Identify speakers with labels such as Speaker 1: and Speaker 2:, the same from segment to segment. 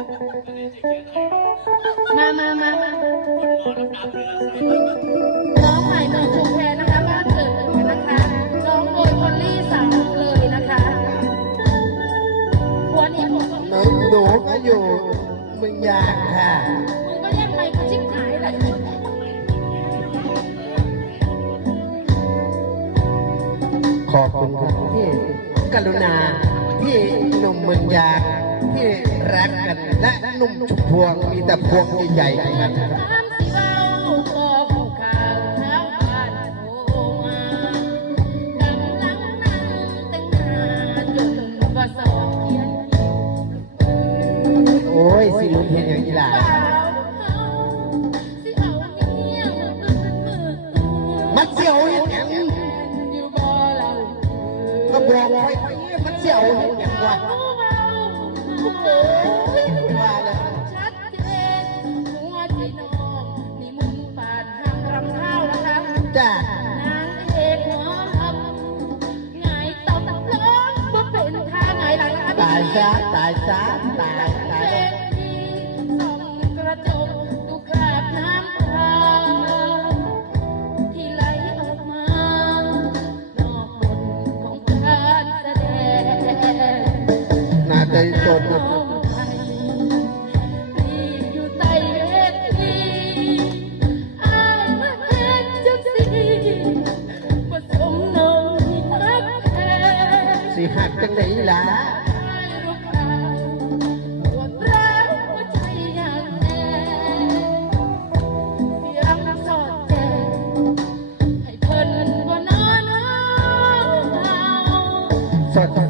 Speaker 1: มามามามาน้องใหม่เมืองชุมแพนะคะบ้านเกิดหนูนะคะ น้องโดยคอลลี่สาวเลยนะคะวันนี้ผม
Speaker 2: หนูหนูก็อยู่เมึงยางค่ะ
Speaker 1: มึงก็แย่งไปกูชิบหายเลย
Speaker 2: ขอบคุณครับที่กรุณาที่หนุ่มเมืองยาง ที่รักกันและนุ่มชุมพวงมีแต่พวงใหญ่ๆทั้งนั้นครับ
Speaker 1: โทรมากำลังนั่งแต่งหน้าจนว่าสอบเขียน
Speaker 2: โอ้ยสิลุนเห็นอย่างนี้ล่ะมันเสียวเห็นอย่างก็บอกไว้มันเสียวเห็นอย่างว่า
Speaker 1: ชัดเจนหัวใจน้องนี่มุนปานห้ามรำข้าวนะคะ
Speaker 2: จ้านา
Speaker 1: งเอกหัวหำไงตอบร้องว่าเป็นท่าไงหลังนะคะ
Speaker 2: ตายซะตายซะตายตาย
Speaker 1: เด็กที่ส่องกระจก สิหัก
Speaker 2: จังไหนล่ะ
Speaker 1: อา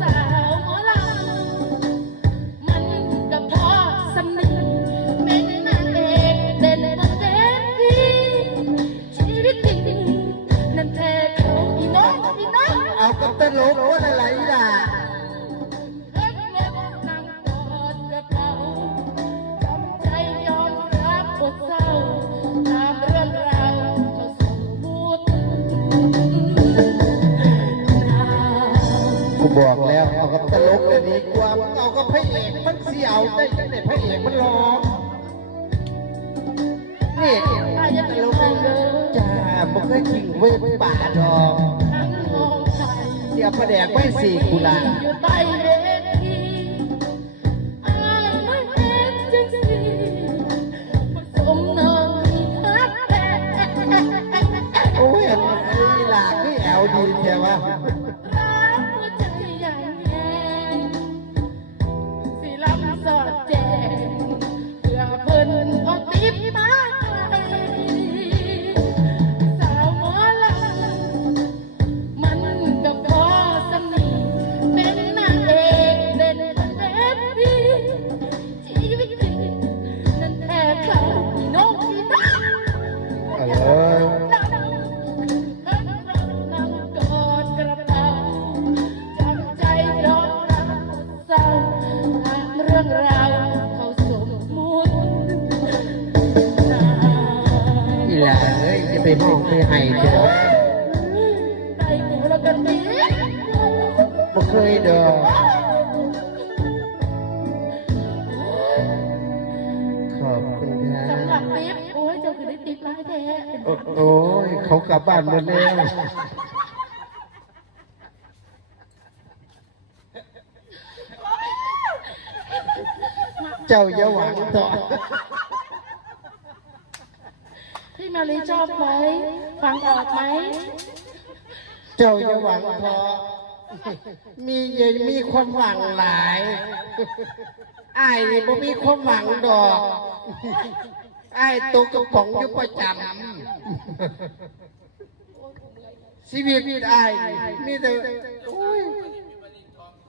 Speaker 1: บอกแล้
Speaker 2: ว
Speaker 1: เอา
Speaker 2: กับตลกเลยดีกว่าเอากับพระเอกมันเสียวได้จังไหนพระเอกมันร้องนี่
Speaker 1: ถ้าจะ
Speaker 2: ตลก
Speaker 1: เลย
Speaker 2: จ้ามันก็จริงเว้ยป่าดอ
Speaker 1: ก
Speaker 2: เดี๋ยวประแดกไว้สี่กุลา
Speaker 1: อยู่ใต้เด็ก ราวเขาสมมุตินา
Speaker 2: อีหลาเอ้ยจะไปห้องไปให้เด้อ อ
Speaker 1: คือได้ติ๊บร้ายแท้
Speaker 2: โอ้โอ้ยเขากลับบ้านหมดแล้วเจ้าอย่าหวังต่อ
Speaker 1: พี่มารีชอบไหมฟังออกไหม
Speaker 2: เจ้าอย่าหวังพอมีอย่ามีความหวังหลายอ้ายนี่บ่มีความหวังดอก อ้ายตกกระป๋องอยู่ประจำชีวิตอ้ายนี่มีแต่โอ้